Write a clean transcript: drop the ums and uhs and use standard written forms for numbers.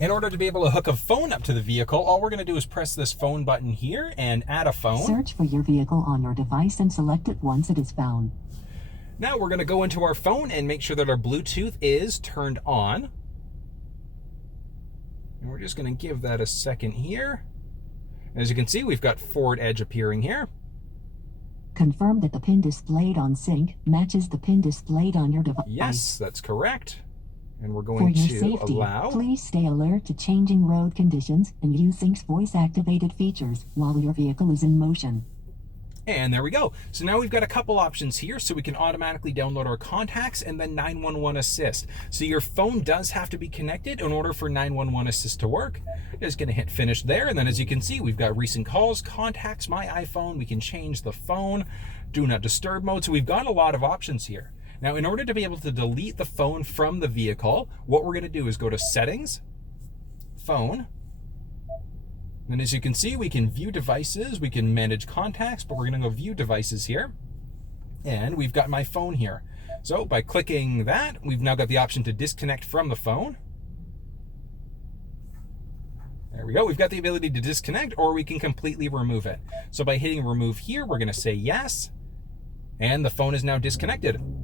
In order to be able to hook a phone up to the vehicle, all we're going to do is press this phone button here and add a phone. Search for your vehicle on your device and select it once it is found. Now we're going to go into our phone and make sure that our Bluetooth is turned on. And we're just going to give that a second here. As you can see, we've got Forward Edge appearing here. Confirm that the pin displayed on sync matches the pin displayed on your device. Yes, that's correct. And we're For going your to safety, allow. please stay alert to changing road conditions and use Sync's voice-activated features while your vehicle is in motion. And there we go. So now we've got a couple options here, so we can automatically download our contacts and then 911 assist. So your phone does have to be connected in order for 911 assist to work. Just going to hit finish there, and then as you can see, we've got recent calls, contacts, my iPhone. We can change the phone, do not disturb mode. So we've got a lot of options here. Now, in order to be able to delete the phone from the vehicle, what we're going to do is go to Settings, Phone. And as you can see, we can view devices, we can manage contacts, but we're going to go view devices here. And we've got my phone here. So by clicking that, we've now got the option to disconnect from the phone. There we go. We've got the ability to disconnect, or we can completely remove it. So by hitting remove here, we're going to say yes. And the phone is now disconnected.